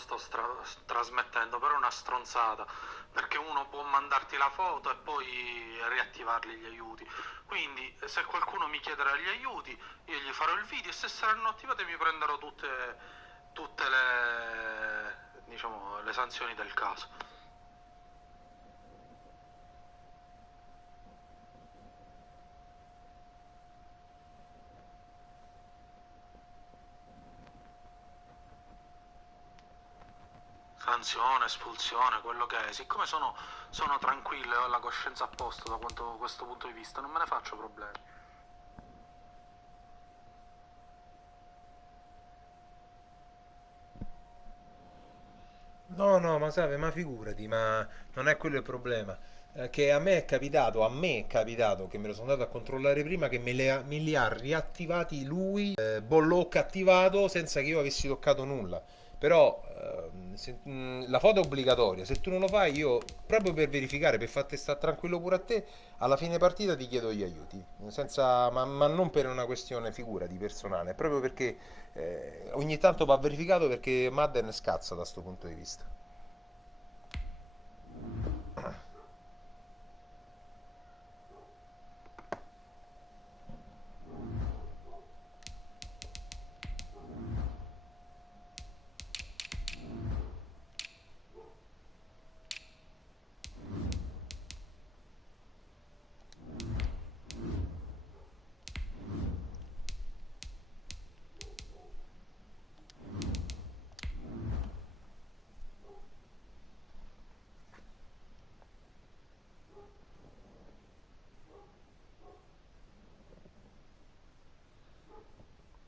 sto trasmettendo, però è una stronzata, perché uno può mandarti la foto e poi riattivargli gli aiuti. Quindi se qualcuno mi chiederà gli aiuti, io gli farò il video e se saranno attivate mi prenderò tutte le, diciamo, le sanzioni del caso. Sanzione, espulsione, quello che è. Siccome sono tranquillo e ho la coscienza a posto da questo punto di vista, non me ne faccio problemi. No, no, ma sai, ma figurati, ma non è quello il problema. Che a me è capitato che me lo sono andato a controllare prima che me li ha riattivati lui, Bollocca attivato senza che io avessi toccato nulla. Però la foto è obbligatoria, se tu non lo fai io, proprio per verificare, per farti stare tranquillo pure a te, alla fine partita ti chiedo gli aiuti, ma non per una questione figura di personale, è proprio perché ogni tanto va verificato perché Madden scazza da questo punto di vista.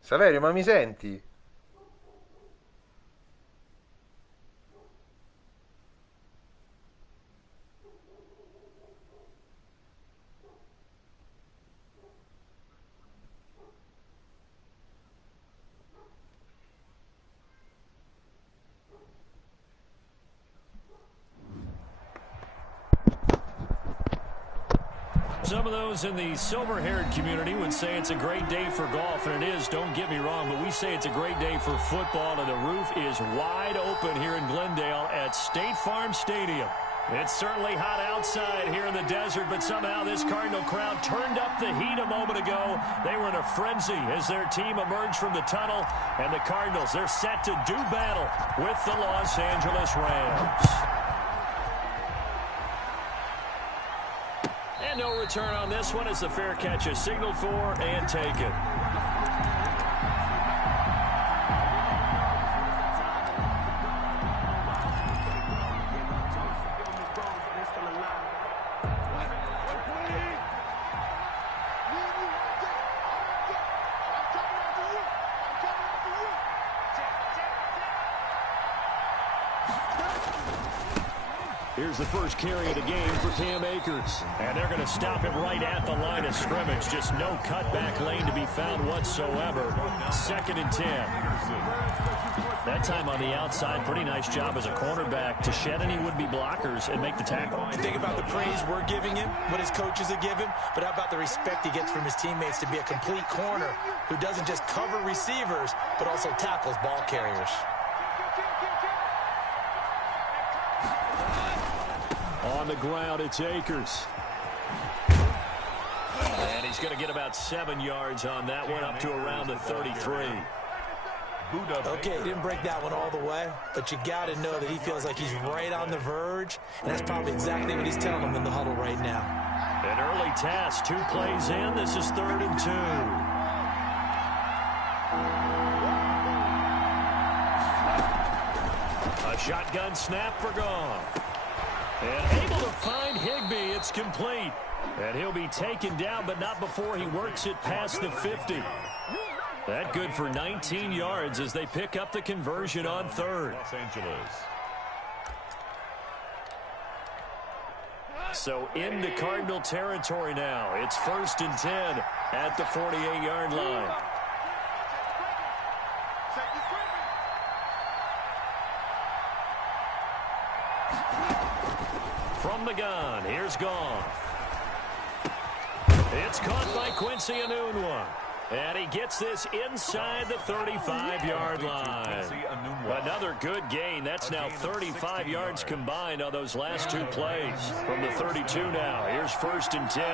Saverio, ma mi senti? Some of those in the silver-haired community would say it's a great day for golf, and it is, don't get me wrong, but we say it's a great day for football, and the roof is wide open here in Glendale at State Farm Stadium. It's certainly hot outside here in the desert, but somehow this Cardinal crowd turned up the heat a moment ago. They were in a frenzy as their team emerged from the tunnel, and the Cardinals, they're set to do battle with the Los Angeles Rams. And no return on this one as the fair catch is signaled for and taken. Here's the first carry of the game for Cam Akers. And they're going to stop him right at the line of scrimmage. Just no cutback lane to be found whatsoever. 2nd and 10. That time on the outside, pretty nice job as a cornerback to shed any would-be blockers and make the tackle. Think about the praise we're giving him, what his coaches are giving, but how about the respect he gets from his teammates to be a complete corner who doesn't just cover receivers, but also tackles ball carriers. On the ground, it's Akers. And he's going to get about 7 yards on that one, up to around the 33. Okay, he didn't break that one all the way, but you got to know that he feels like he's right on the verge, and that's probably exactly what he's telling them in the huddle right now. An early task, 2 plays in. This is 3rd and 2. A shotgun snap for Goff. And able to find Higbee. It's complete. And he'll be taken down, but not before he works it past the 50. That good for 19 yards as they pick up the conversion on 3rd. Los Angeles. So into Cardinal territory now. It's 1st and 10 at the 48-yard line. From the gun, here's Goff. It's caught by Quincy Enunwa. And he gets this inside the 35-yard line. Another good gain. That's now 35 yards combined on those last two plays. From the 32 now, here's 1st and 10.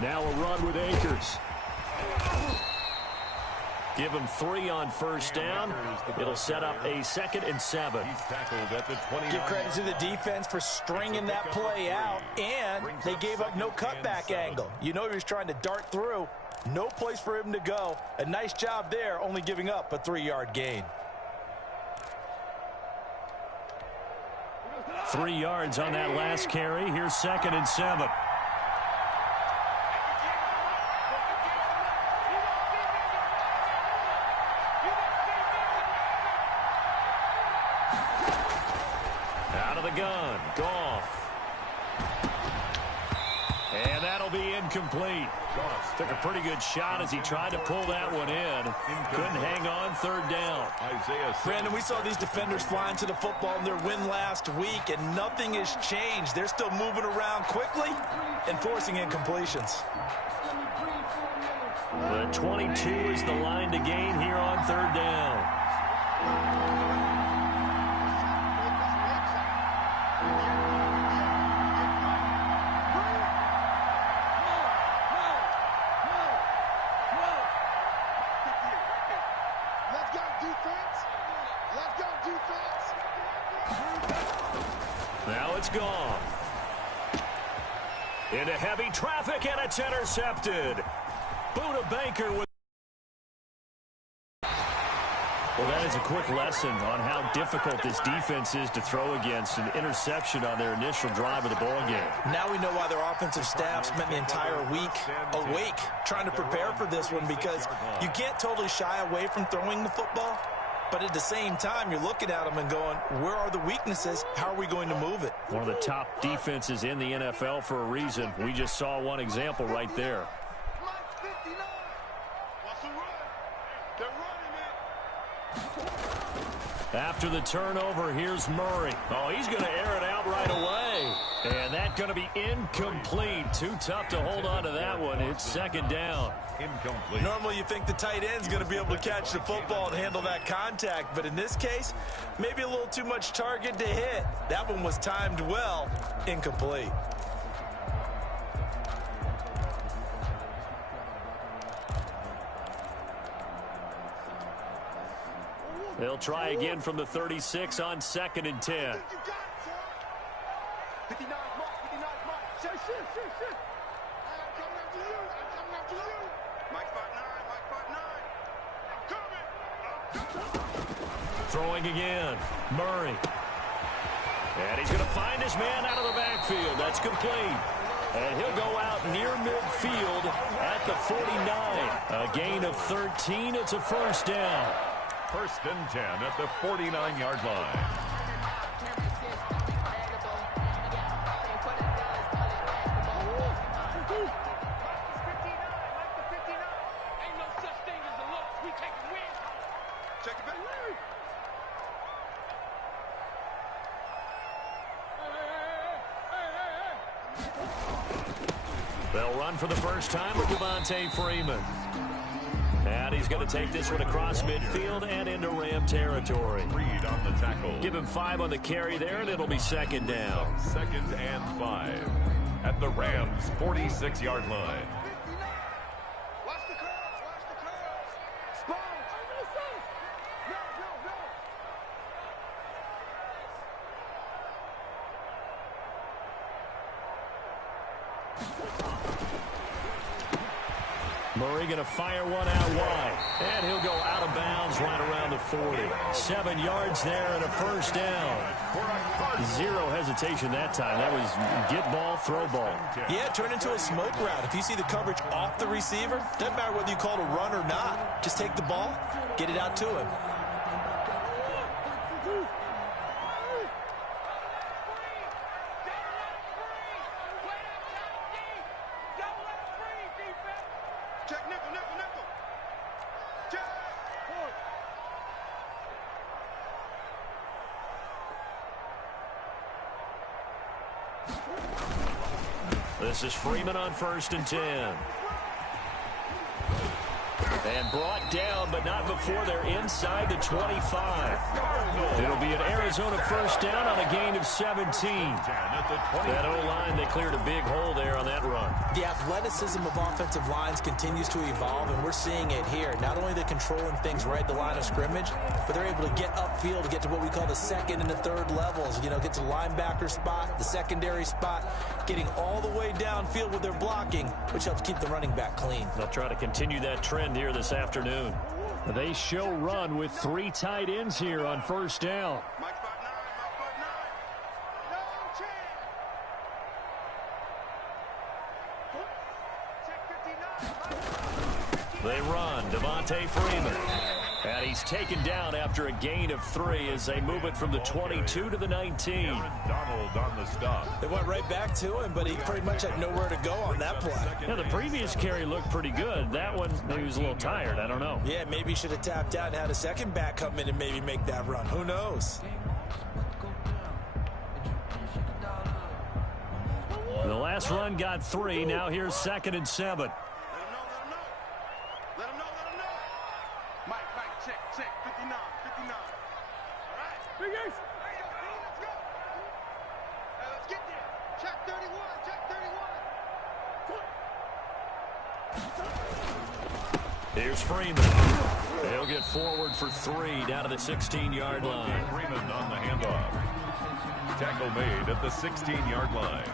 Now a run with Akers. Give him 3 on 1st down. It'll set up a 2nd and 7. Give credit to the defense for stringing that play out, and they gave up no cutback angle. You know he was trying to dart through. No place for him to go. A nice job there, only giving up a 3-yard gain. 3 yards on that last carry. Here's 2nd and 7. Gun, Goff. And that'll be incomplete. Took a pretty good shot as he tried to pull that one in. Couldn't hang on 3rd down. Brandon, we saw these defenders flying to the football in their win last week, and nothing has changed. They're still moving around quickly and forcing incompletions. The 22 is the line to gain here on 3rd down. Now it's gone. Into heavy traffic, and it's intercepted. Buda Baker with... Well, that is a quick lesson on how difficult this defense is to throw against. An interception on their initial drive of the ball game. Now we know why their offensive staff spent the entire week awake trying to prepare for this one, because you can't totally shy away from throwing the football. But at the same time, you're looking at them and going, where are the weaknesses? How are we going to move it? One of the top defenses in the NFL for a reason. We just saw one example right there. After the turnover, here's Murray. Oh, he's going to air it out right away. And that's going to be incomplete. Too tough to hold on to that one. It's 2nd down. Incomplete. Normally you think the tight end's going to be able to catch the football and handle that contact, but in this case, maybe a little too much target to hit. That one was timed well. Incomplete. They'll try again from the 36 on 2nd and 10. Throwing again. Murray. And he's going to find his man out of the backfield. That's complete. And he'll go out near midfield at the 49. A gain of 13. It's a 1st down. 1st and 10 at the 49-yard line. They'll run for the first time with Devontae Freeman. And he's going to take this one across midfield and into Ram territory. Reed on the tackle. Give him 5 on the carry there, and it'll be 2nd down. 2nd and 5 at the Rams' 46-yard line. Murray going to fire one out wide. And he'll go out of bounds right around the 40. 7 yards there and a 1st down. 0 hesitation that time. That was get ball, throw ball. Yeah, turn into a smoke route. If you see the coverage off the receiver, doesn't matter whether you call it a run or not. Just take the ball, get it out to him. This is Freeman on 1st and 10. And brought down, but not before they're inside the 25. It'll be an Arizona first down on a gain of 17. That O-line, they cleared a big hole there on that run. The athleticism of offensive lines continues to evolve, and we're seeing it here. Not only they're controlling things right at the line of scrimmage, but they're able to get upfield to get to what we call the second and the third levels. You know, get to the linebacker spot, the secondary spot, getting all the way downfield with their blocking, which helps keep the running back clean. They'll try to continue that trend here this afternoon. They show run with 3 tight ends here on 1st down. They run. Devontae Freeman. And he's taken down after a gain of 3 as they move it from the 22 to the 19. Donald on the stop. They went right back to him, but he pretty much had nowhere to go on that play. Yeah, the previous carry looked pretty good. That one, maybe he was a little tired. I don't know. Yeah, maybe he should have tapped out and had a second back come in and maybe make that run. Who knows? The last run got 3. Now here's 2nd and 7. Here's Freeman. He'll get forward for 3 down to the 16-yard line. Freeman on the handoff. Tackle made at the 16-yard line.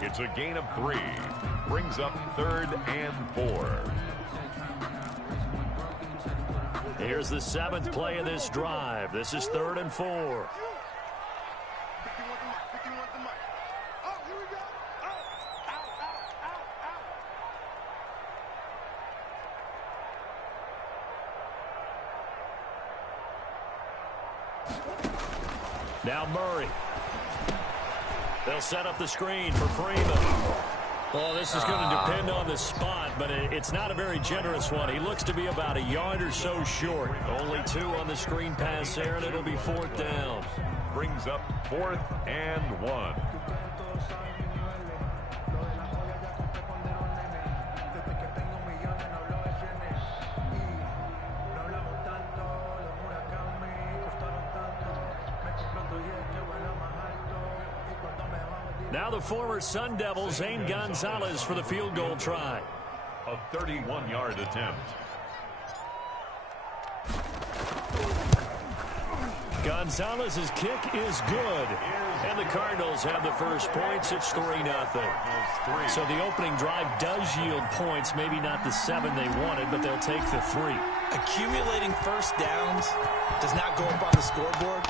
It's a gain of 3. Brings up 3rd and 4. Here's the 7th play of this drive. This is 3rd and 4. Now Murray. They'll set up the screen for Freeman. Well, this is going to depend on the spot, but it's not a very generous one. He looks to be about a yard or so short. Only 2 on the screen pass there, and it'll be 4th down. Brings up 4th and 1. Now the former Sun Devil, Zane Gonzalez, for the field goal try. A 31-yard attempt. Gonzalez's kick is good. And the Cardinals have the first points. It's 3-0. So the opening drive does yield points. Maybe not the 7 they wanted, but they'll take the 3. Accumulating first downs does not go up on the scoreboard,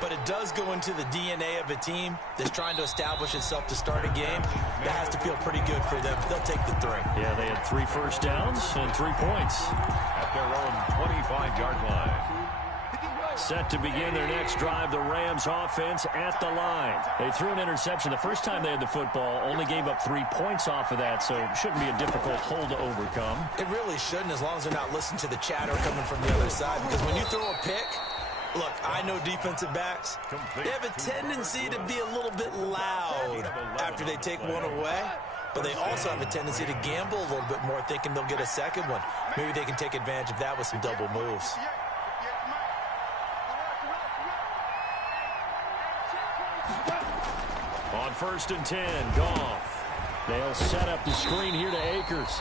but it does go into the DNA of a team that's trying to establish itself to start a game. That has to feel pretty good for them. They'll take the 3. Yeah, they had 3 first downs and 3 points. At their own 25-yard line. Set to begin their next drive, the Rams offense at the line. They threw an interception the first time they had the football, only gave up 3 points off of that, so it shouldn't be a difficult hole to overcome. It really shouldn't, as long as they're not listening to the chatter coming from the other side, because when you throw a pick, look, I know defensive backs, they have a tendency to be a little bit loud after they take one away, but they also have a tendency to gamble a little bit more, thinking they'll get a second one. Maybe they can take advantage of that with some double moves. On 1st and 10, Goff. They'll set up the screen here to Akers.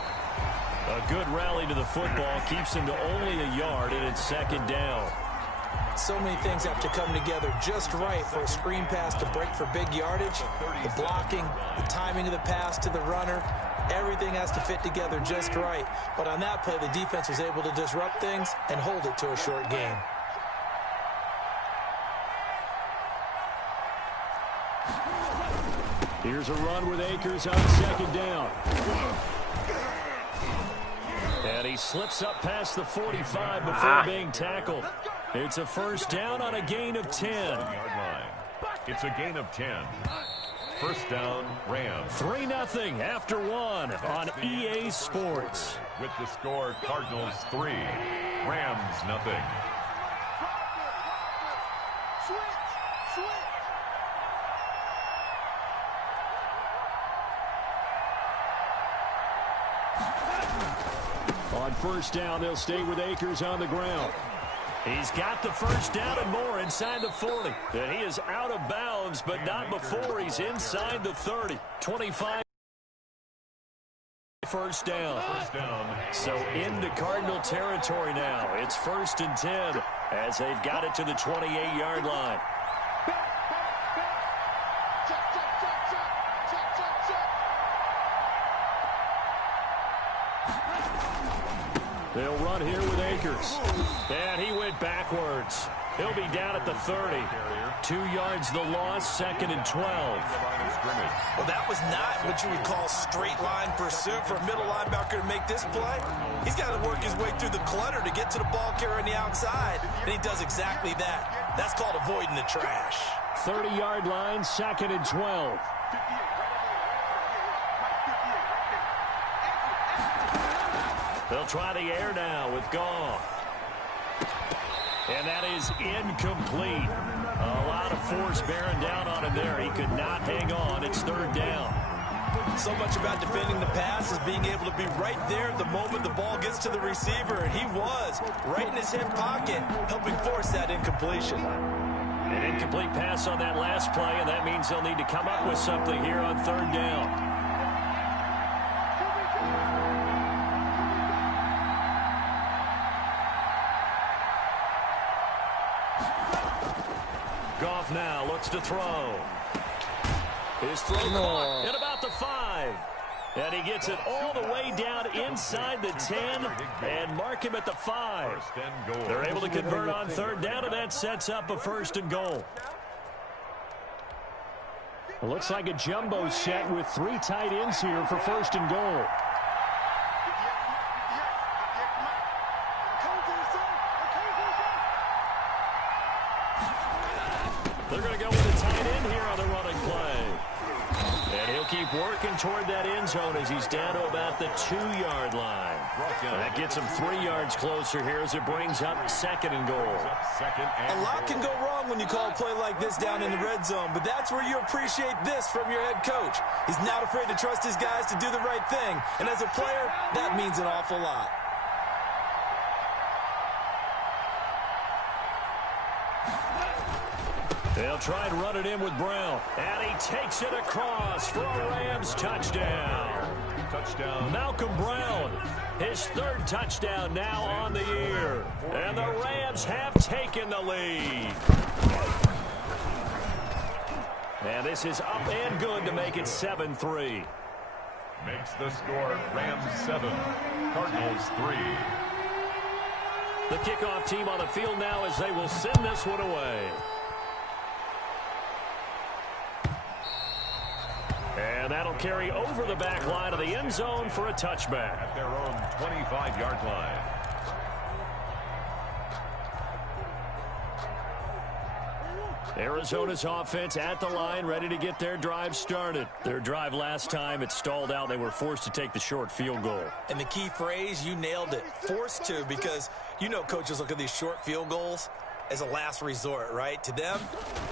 A good rally to the football keeps him to only a yard, and it's 2nd down. So many things have to come together just right for a screen pass to break for big yardage. The blocking, the timing of the pass to the runner, everything has to fit together just right. But on that play, the defense was able to disrupt things and hold it to a short game. Here's a run with Akers on 2nd down. And he slips up past the 45 before being tackled. It's a first down on a gain of 10. It's a gain of 10. First down, Rams. 3-0 after 1 on EA Sports. With the score, Cardinals 3, Rams 0. first down. They'll stay with Akers on the ground. He's got the first down and more inside the 40. And he is out of bounds, but not before he's inside the 30. 25. First down. So into Cardinal territory now. It's 1st and 10 as they've got it to the 28-yard line. They'll run here with Akers. And he went backwards. He'll be down at the 30. 2 yards the loss, 2nd and 12. Well, that was not what you would call straight line pursuit for a middle linebacker to make this play. He's got to work his way through the clutter to get to the ball carrier on the outside, and he does exactly that. That's called avoiding the trash. 30-yard line, 2nd and 12. They'll try the air now with Goff. And that is incomplete. A lot of force bearing down on him there. He could not hang on. It's 3rd down. So much about defending the pass is being able to be right there the moment the ball gets to the receiver. And he was right in his hip pocket, helping force that incompletion. An incomplete pass on that last play, and that means they'll need to come up with something here on 3rd down. Goff now looks to throw. His throw caught at about the 5. And he gets it all the way down inside the 10 and mark him at the 5. They're able to convert on 3rd down, and that sets up a 1st and goal. It looks like a jumbo set with 3 tight ends here for 1st and goal. They're going to go with a tight end here on the running play. And he'll keep working toward that end zone as he's down to about the 2-yard line. That gets him 3 yards closer here as it brings up 2nd and goal. A lot can go wrong when you call a play like this down in the red zone, but that's where you appreciate this from your head coach. He's not afraid to trust his guys to do the right thing, and as a player, that means an awful lot. They'll try and run it in with Brown. And he takes it across for a Rams touchdown. Malcolm Brown, his 3rd touchdown now on the year. And the Rams have taken the lead. And this is up and good to make it 7-3. Makes the score Rams 7, Cardinals 3. The kickoff team on the field now as they will send this one away. And that'll carry over the back line of the end zone for a touchback. At their own 25-yard line. Arizona's offense at the line, ready to get their drive started. Their drive last time, it stalled out. They were forced to take the short field goal. And the key phrase, you nailed it, forced to, because you know coaches look at these short field goals as a last resort, right? To them,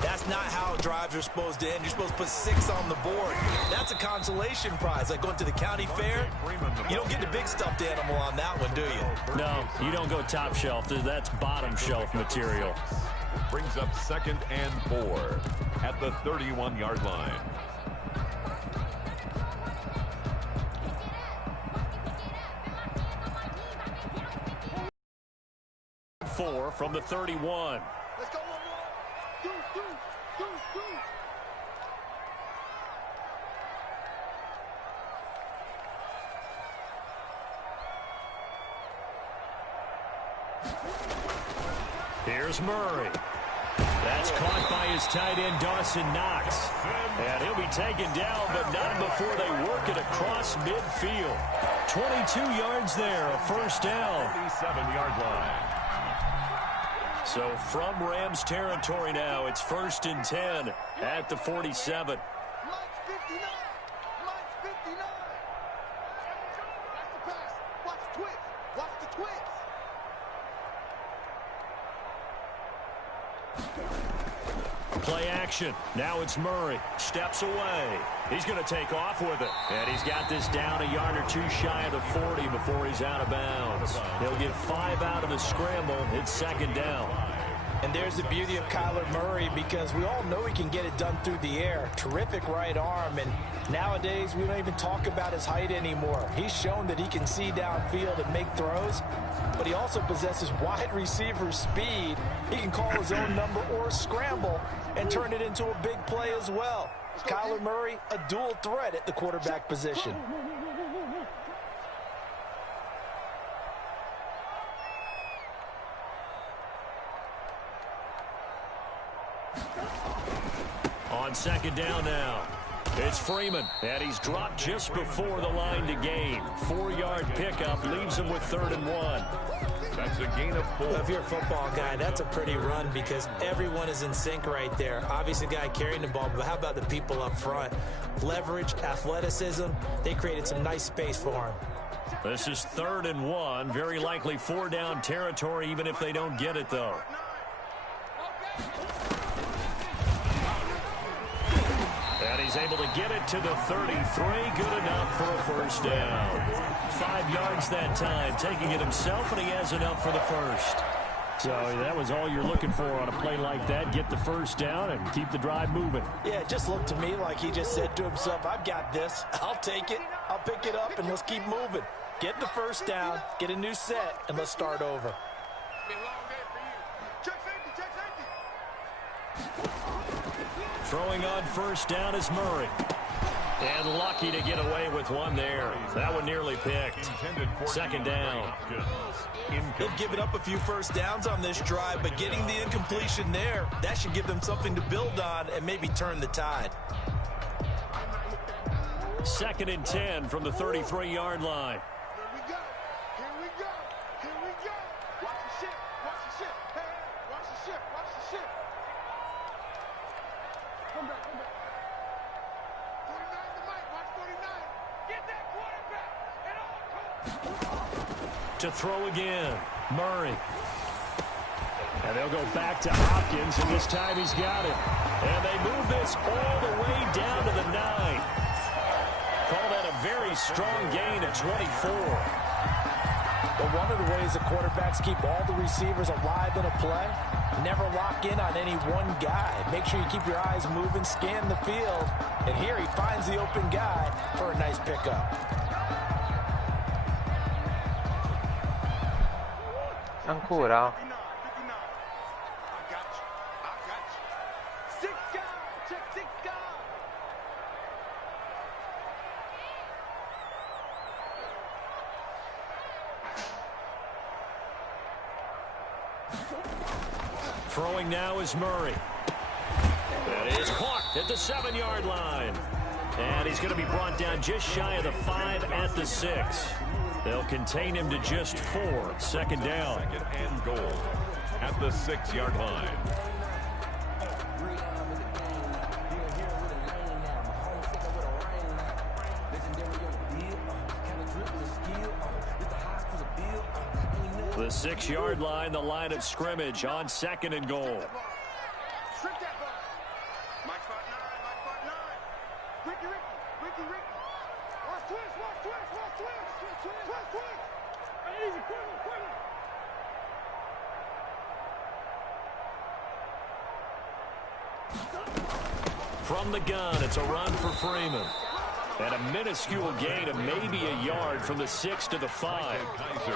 that's not how drives are supposed to end. You're supposed to put 6 on the board. That's a consolation prize, like going to the county fair. You don't get the big stuffed animal on that one, do you? No, you don't go top shelf. That's bottom shelf material. Brings up 2nd and 4 at the 31-yard line. From the 31. Let's go, do. Here's Murray. That's caught by his tight end, Dawson Knox. And he'll be taken down, but not before they work it across midfield. 22 yards there, a 1st down. 37-yard line. So from Rams territory now, it's 1st and 10 at the 47. Mike's 59. Mike's 59. That's the pass. Watch the twist. Watch the twist. Play action. Now it's Murray. Steps away. He's going to take off with it. And he's got this down a yard or two shy of the 40 before he's out of bounds. He'll get 5 out of the scramble. It's second down. And there's the beauty of Kyler Murray, because we all know he can get it done through the air. Terrific right arm, and nowadays we don't even talk about his height anymore. He's shown that he can see downfield and make throws, but he also possesses wide receiver speed. He can call his own number or scramble and turn it into a big play as well. Kyler Murray, a dual threat at the quarterback position. On second down now, it's Freeman, and he's dropped just before the line to gain. 4-yard pickup leaves him with 3rd and 1. That's a gain of 4. If you're a football guy, that's a pretty run because everyone is in sync right there. Obviously, the guy carrying the ball, but how about the people up front? Leverage, athleticism, they created some nice space for him. This is 3rd and 1, very likely 4-down territory, even if they don't get it, though. And he's able to get it to the 33. Good enough for a first down. 5 yards that time, taking it himself, and he has enough for the first. So that was all you're looking for on a play like that. Get the first down and keep the drive moving. Yeah, it just looked to me like he just said to himself, I've got this. I'll take it. I'll pick it up, and let's keep moving. Get the first down, get a new set, and let's start over. Throwing on first down is Murray. And lucky to get away with one there. That one nearly picked. Second down. They've given up a few first downs on this drive, but getting the incompletion there, that should give them something to build on and maybe turn the tide. 2nd and 10 from the 33-yard line. To throw again, Murray. And they'll go back to Hopkins, and this time he's got it. And they move this all the way down to the 9. Call that a very strong gain at 24. But one of the ways the quarterbacks keep all the receivers alive in a play, never lock in on any one guy. Make sure you keep your eyes moving, scan the field. And here he finds the open guy for a nice pickup. Ancora? Throwing now is Murray. That is caught at the 7-yard line. And he's going to be brought down just shy of the 5 at the 6. They'll contain him to just 4. Second down. 2nd and goal at the 6-yard line. The 6-yard line, the line of scrimmage on 2nd and goal. From the gun, it's a run for Freeman. And a minuscule gain of maybe a yard from the 6 to the 5.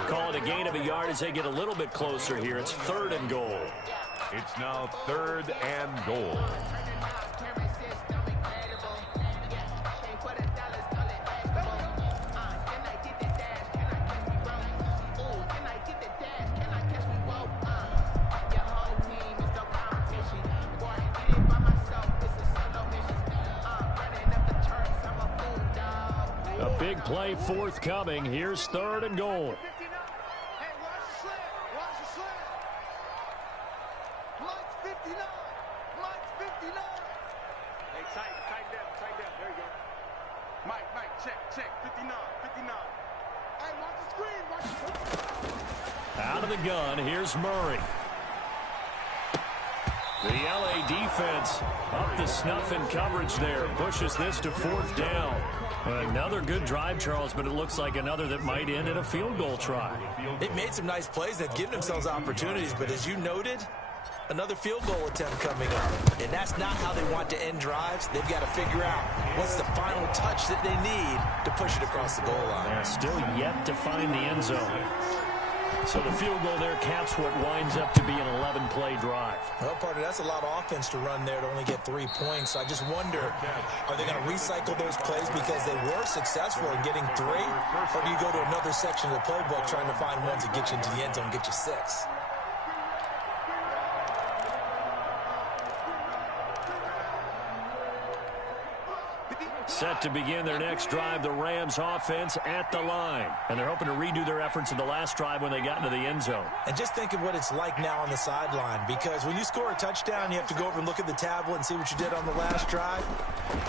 Call it a gain of a yard as they get a little bit closer here. It's 3rd and goal. It's now 3rd and goal. Big play forthcoming. Here's 3rd and goal. Out of the gun, here's Murray. The LA defense up the snuff in coverage there. Pushes this to 4th down. Another good drive, Charles, but it looks like another that might end in a field goal try. They've made some nice plays. They've given themselves opportunities, but as you noted, another field goal attempt coming up. And that's not how they want to end drives. They've got to figure out what's the final touch that they need to push it across the goal line. They're still yet to find the end zone. So the field goal there caps what winds up to be an 11-play drive. Well, partner, that's a lot of offense to run there to only get 3 points. I just wonder, are they going to recycle those plays because they were successful in getting 3? Or do you go to another section of the playbook trying to find ones that get you into the end zone and get you 6? Set to begin their next drive, the Rams offense at the line. And they're hoping to redo their efforts in the last drive when they got into the end zone. And just think of what it's like now on the sideline, because when you score a touchdown, you have to go over and look at the tablet and see what you did on the last drive.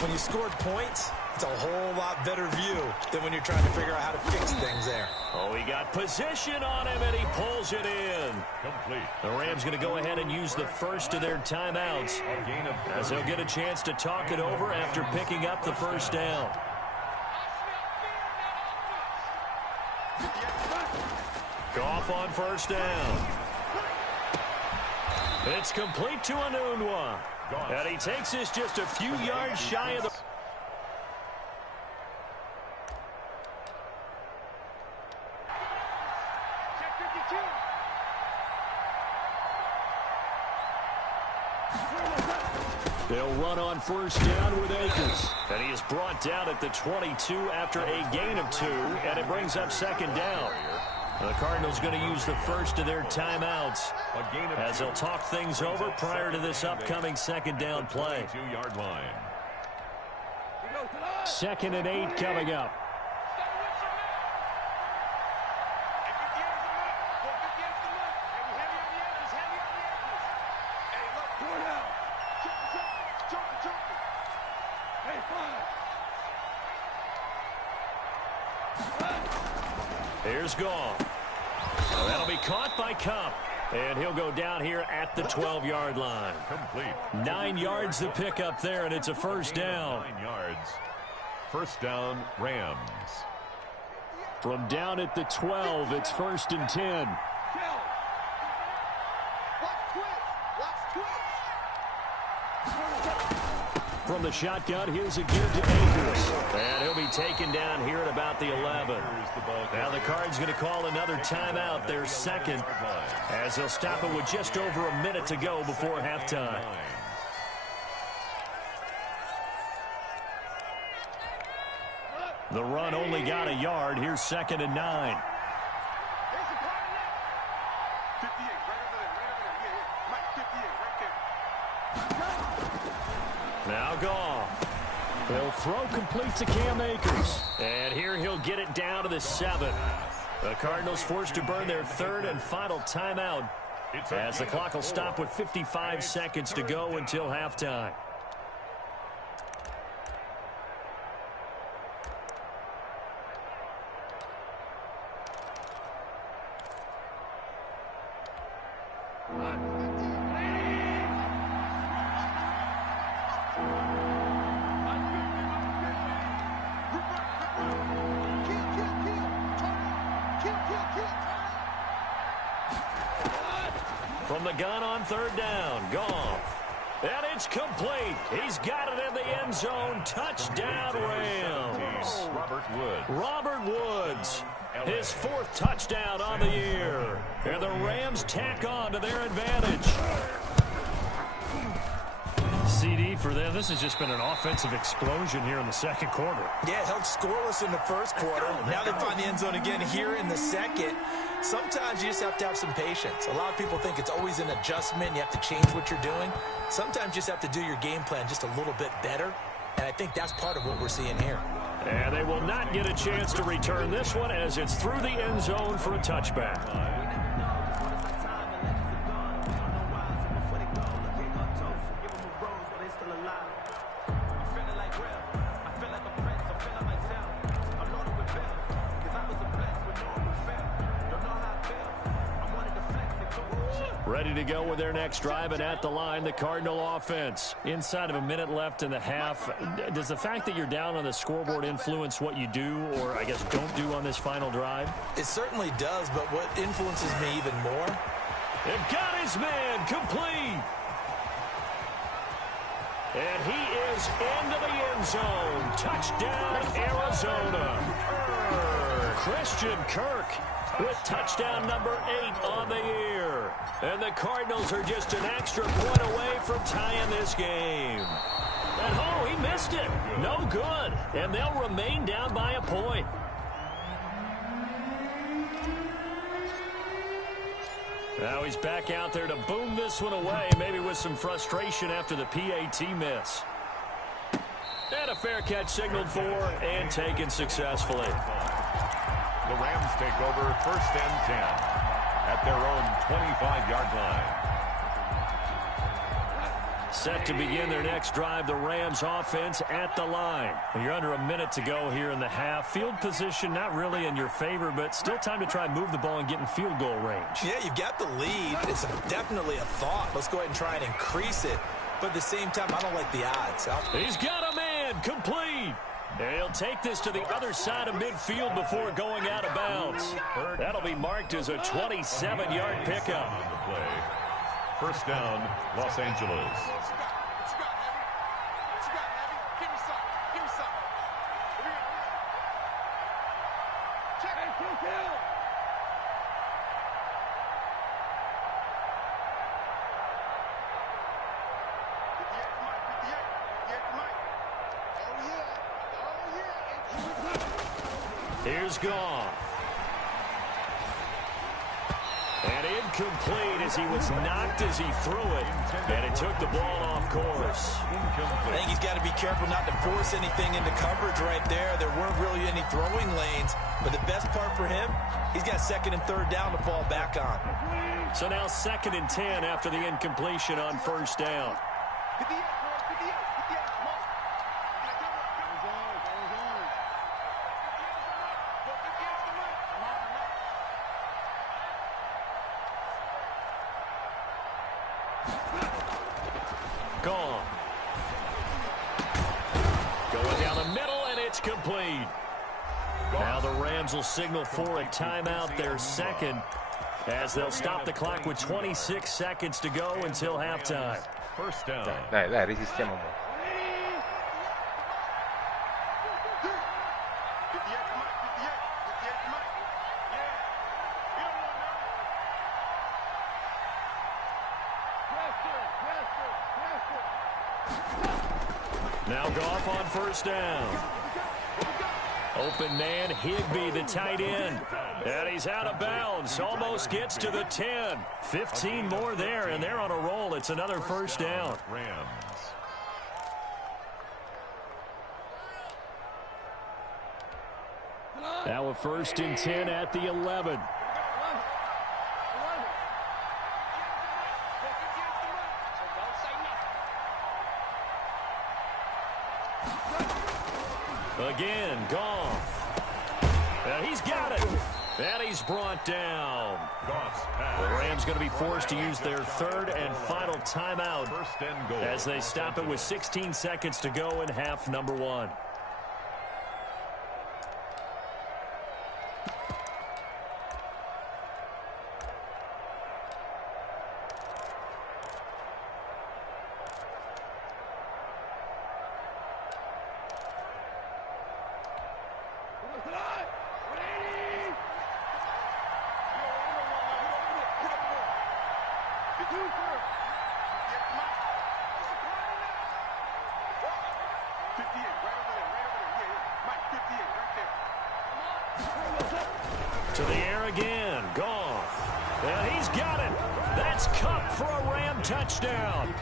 When you scored points, it's a whole lot better view than when you're trying to figure out how to fix things there. Oh, he got position on him, and he pulls it in. Complete. The Rams going to go ahead and use the first of their timeouts, as they'll get a chance to talk it over after picking up the first down. Goff on first down. It's complete to Anunwa. And he takes this just a few yards shy of the... They'll run on first down with Akers. And he is brought down at the 22 after a gain of 2, and it brings up second down. The Cardinals going to use the first of their timeouts as they'll talk things over prior to this upcoming second down play. 2-yard line. 2nd and 8 coming up. Here's Goff. That'll be caught by Cup. And he'll go down here at the 12-yard line. Complete. 9 yards to pick up there, and it's a first down. 9 yards. First down, Rams. From down at the 12, it's 1st and 10. From the shotgun, here's a give to Akers. And he'll be taken down here at about the 11. Now the Cards going to call another timeout, their second, as they'll stop it with just over a minute to go before halftime. The run only got a yard. Here's 2nd and 9. Now Goff. He'll throw complete to Cam Akers. And here he'll get it down to the 7. The Cardinals forced to burn their 3rd and final timeout as the clock will stop with 55 seconds to go until halftime. From the gun on 3rd down, Goff. And it's complete. He's got it in the end zone. Touchdown, Rams. Robert Woods. His 4th touchdown on the year. And the Rams tack on to their advantage. CD for them. This has just been an offensive explosion here in the second quarter. Yeah, held scoreless in the first quarter. Now they find the end zone again here in the second. Sometimes you just have to have some patience. A lot of people think it's always an adjustment. You have to change what you're doing. Sometimes you just have to do your game plan just a little bit better. And I think that's part of what we're seeing here. And they will not get a chance to return this one as it's through the end zone for a touchback. Ready to go with their next drive, and at the line, the Cardinal offense. Inside of a minute left in the half, does the fact that you're down on the scoreboard influence what you do, or I guess don't do on this final drive? It certainly does, but what influences me even more? It got his man complete. And he is into the end zone. Touchdown, Arizona. Christian Kirk with touchdown number 8 on the year. And the Cardinals are just an extra point away from tying this game. And oh, he missed it. No good. And they'll remain down by a point. Now he's back out there to boom this one away, maybe with some frustration after the PAT miss. And a fair catch signaled for and taken successfully. The Rams take over 1st and 10 at their own 25-yard line. Set to begin their next drive, the Rams offense at the line. You're under a minute to go here in the half. Field position not really in your favor, but still time to try and move the ball and get in field goal range. Yeah, you've got the lead. It's definitely a thought. Let's go ahead and try and increase it. But at the same time, I don't like the odds. He's got a man complete. And he'll take this to the other side of midfield before going out of bounds. That'll be marked as a 27-yard pickup. On the play. 1st down, Los Angeles. Here's Goff. And incomplete as he was knocked as he threw it. And it took the ball off course. I think he's got to be careful not to force anything into coverage right there. There weren't really any throwing lanes. But the best part for him, he's got 2nd and 3rd down to fall back on. So now 2nd and 10 after the incompletion on 1st down. Gone. Going down the middle, and it's complete. Now the Rams will signal for a timeout, their 2nd, as they'll stop the clock with 26 seconds to go until halftime. 1st down. Dai, resistiamo un po'. Now Goff on 1st down. Open man, Higbee, the tight end. And he's out of bounds. Almost gets to the 10. 15 more there, and they're on a roll. It's another 1st down. Rams. Now a 1st and 10 at the 11. Again, Goff. And he's got it. And he's brought down. The Rams going to be forced to use their 3rd and final timeout 1st and goal. as they stop it with 16 seconds to go in half number 1. To the air again, Goff. And he's got it. That's Kupp for a Ram touchdown.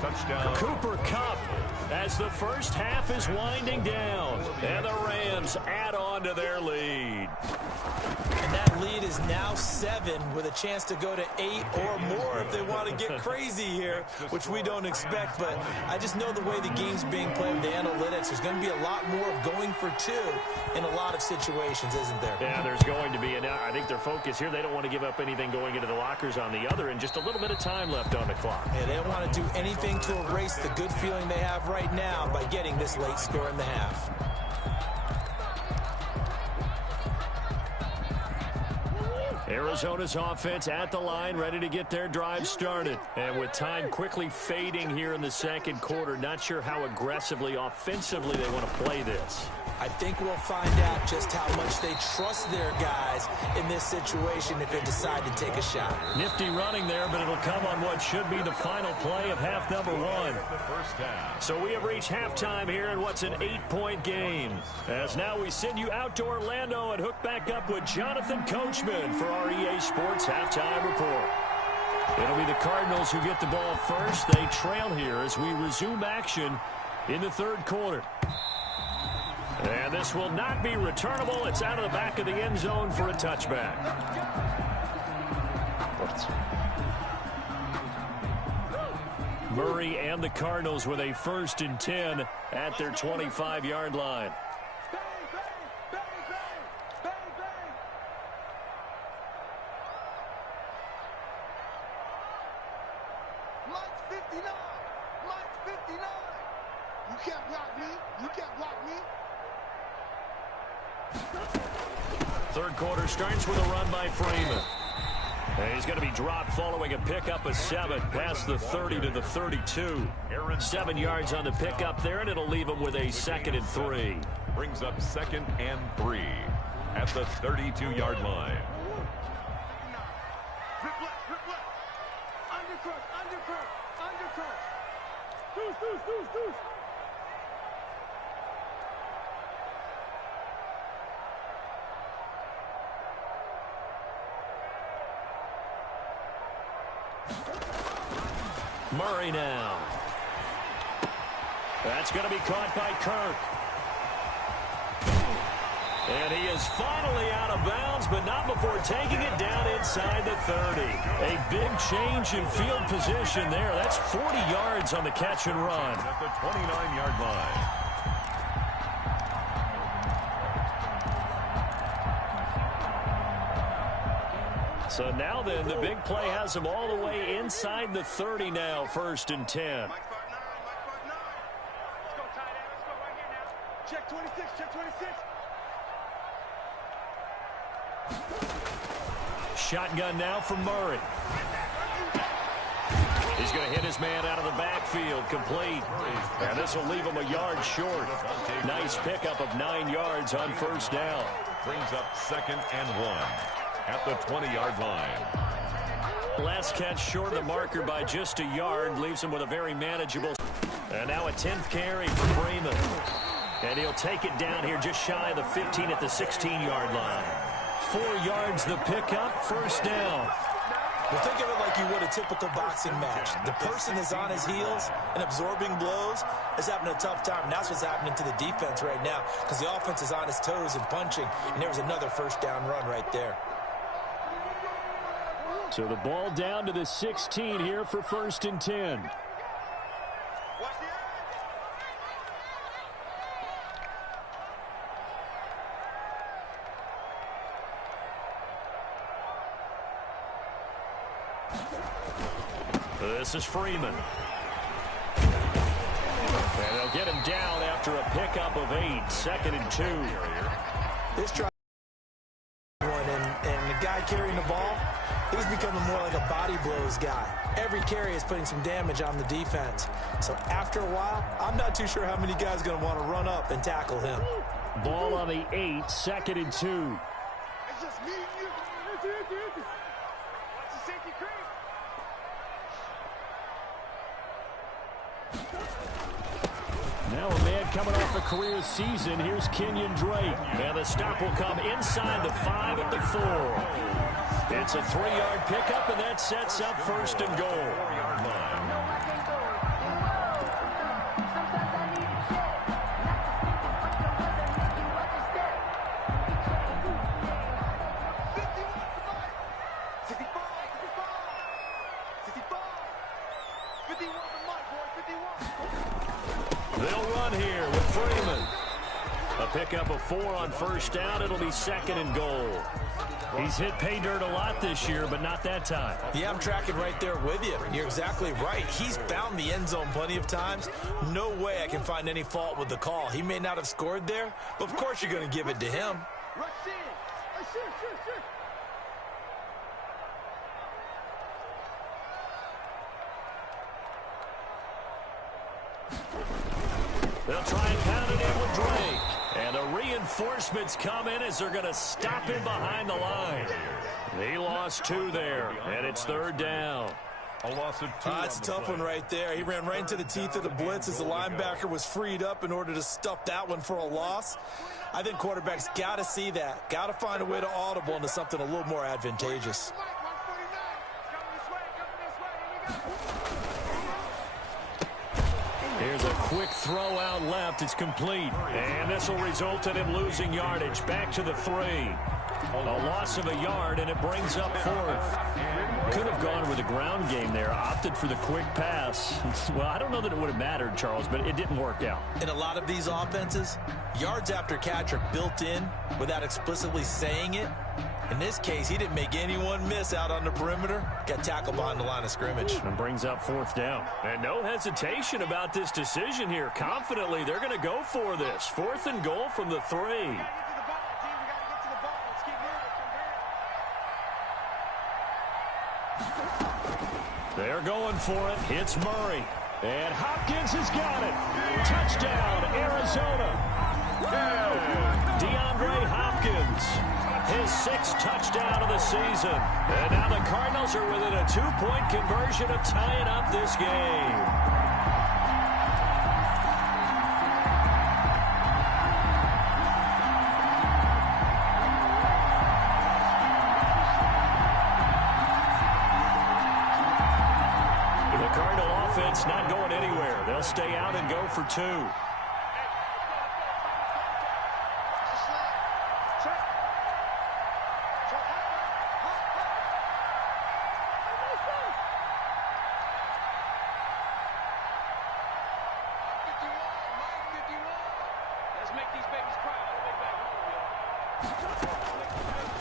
Touchdown. Cooper Kupp as the first half is winding down. And the Rams add on to their lead. And that lead is now 7 with a chance to go to 8 or more if they want to get crazy here, which we don't expect. But I just know the way the game's being played with the analytics, there's going to be a lot more of going for 2 in a lot of situations, isn't there? Yeah, there's going to be. And I think their focus here, they don't want to give up anything going into the lockers on on the other and just a little bit of time left on the clock. Yeah, they don't want to do anything to erase the good feeling they have right now by getting this late score in the half. Arizona's offense at the line, ready to get their drive started. And with time quickly fading here in the second quarter, not sure how aggressively, offensively they want to play this. I think we'll find out just how much they trust their guys in this situation if they decide to take a shot. Nifty running there, but it'll come on what should be the final play of half number one. So we have reached halftime here in what's an 8-point game. As now we send you out to Orlando and hook back up with Jonathan Coachman for our EA Sports Halftime Report. It'll be the Cardinals who get the ball first. They trail here as we resume action in the third quarter. And this will not be returnable. It's out of the back of the end zone for a touchback. Murray and the Cardinals with a 1st and 10 at their 25-yard line. Mike's 59. Mike's 59. You can't block me. You can't block me. Third quarter starts with a run by Freeman. And he's going to be dropped following a pickup of 7 past the 30 to the 32. 7 yards on the pickup there, and it'll leave him with a 2nd and 3. Brings up 2nd and 3 at the 32-yard line. Rip left, rip left. Undercut, undercut, undercut. Deuce, deuce, deuce, deuce. Murray now. That's going to be caught by Kirk. And he is finally out of bounds, but not before taking it down inside the 30. A big change in field position there. That's 40 yards on the catch and run. At the 29-yard line. So now then, the big play has him all the way inside the 30 now, 1st and 10. Mike 5'9", Mike 5'9". Let's go, tight end. Let's go right here now. Check 26, check 26. Shotgun now for Murray. He's going to hit his man out of the backfield, complete. And this will leave him a yard short. Nice pickup of 9 yards on 1st down. Brings up 2nd and 1 at the 20-yard line. Last catch short of the marker by just a yard, leaves him with a very manageable. And now a 10th carry for Freeman. And he'll take it down here just shy of the 15 at the 16-yard line. 4 yards the pickup, 1st down. Well, think of it like you would a typical boxing match. The person is on his heels and absorbing blows is having a tough time. And that's what's happening to the defense right now because the offense is on his toes and punching. And there was another 1st down run right there. So the ball down to the 16 here for 1st and 10. This is Freeman. And they'll get him down after a pickup of 8, 2nd and 2. This try and the guy carrying the ball, he's becoming more like a body blows guy. Every carry is putting some damage on the defense. So after a while, I'm not too sure how many guys are going to want to run up and tackle him. Ball on the 8, 2nd and 2. It's just me and you. Watch the safety creep. Now a man coming off a career season. Here's Kenyon Drake. And the stop will come inside the 5 at the 4. It's a 3-yard pickup, and that sets up 1st and goal. 4-yard line. They'll run here with Freeman. A pickup of 4 on first down. It'll be 2nd and goal. He's hit pay dirt a lot this year, but not that time. Yeah, I'm tracking right there with you. You're exactly right. He's found the end zone plenty of times. No way I can find any fault with the call. He may not have scored there, but of course you're going to give it to him. They'll try and pound it in with Drake. And the reinforcements come in as they're going to stop him behind the line. He lost 2 there, and it's 3rd down. A loss of 2. That's a tough one right there. He ran right into the teeth of the blitz as the linebacker was freed up in order to stuff that one for a loss. I think quarterbacks got to see that. Got to find a way to audible into something a little more advantageous. Here's a quick throw out left. It's complete. And this will result in him losing yardage. Back to the 3. A loss of a yard, and it brings up 4th. Could have gone with the ground game there. Opted for the quick pass. Well, I don't know that it would have mattered, Charles, but it didn't work out. In a lot of these offenses, yards after catch are built in without explicitly saying it. In this case, he didn't make anyone miss out on the perimeter. Got tackled behind the line of scrimmage. And brings up 4th down. And no hesitation about this decision here. Confidently, they're going to go for this. 4th and goal from the 3. They're going for it. It's Murray. And Hopkins has got it. Touchdown, Arizona. DeAndre Hopkins. His 6th touchdown of the season. And now the Cardinals are within a 2-point conversion of tying up this game. The Cardinal offense not going anywhere. They'll stay out and go for 2.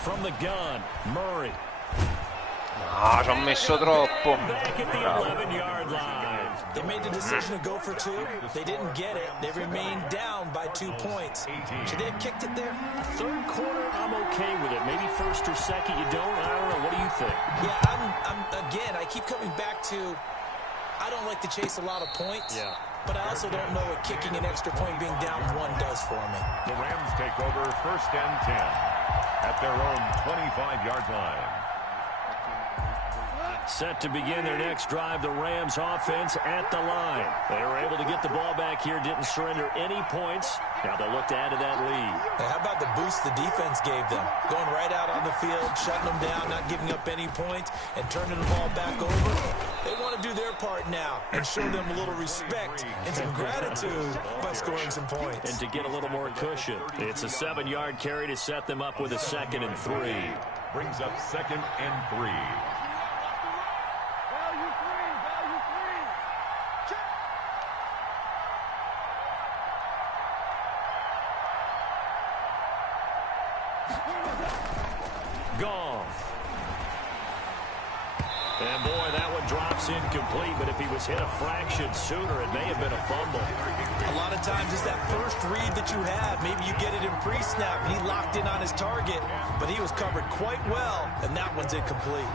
From the gun, Murray. Ah, ci ho messo troppo. Back at the 11-yard line. They made the decision to go for 2. They didn't get it. They remained down by 2 points. Should they have kicked it there? 3rd quarter, I'm okay with it. Maybe 1st or 2nd, you don't. I don't know. What do you think? Yeah, again, I keep coming back to, I don't like to chase a lot of points. Yeah. But I also don't know what kicking an extra point being down 1 does for me. The Rams take over 1st and 10 at their own 25-yard line. Set to begin their next drive, the Rams offense at the line. They were able to get the ball back here, didn't surrender any points. Now they'll look to add to that lead. Now, how about the boost the defense gave them? Going right out on the field, shutting them down, not giving up any points, and turning the ball back over. They want to do their part now and show them a little respect and some gratitude by scoring some points. And to get a little more cushion. It's a 7-yard carry to set them up with a 2nd and 3. Brings up 2nd and 3. Goff. And boy, that one drops incomplete, but if he was hit a fraction sooner, it may have been a fumble. A lot of times it's that first read that you have. Maybe you get it in pre-snap, and he locked in on his target, but he was covered quite well, and that one's incomplete.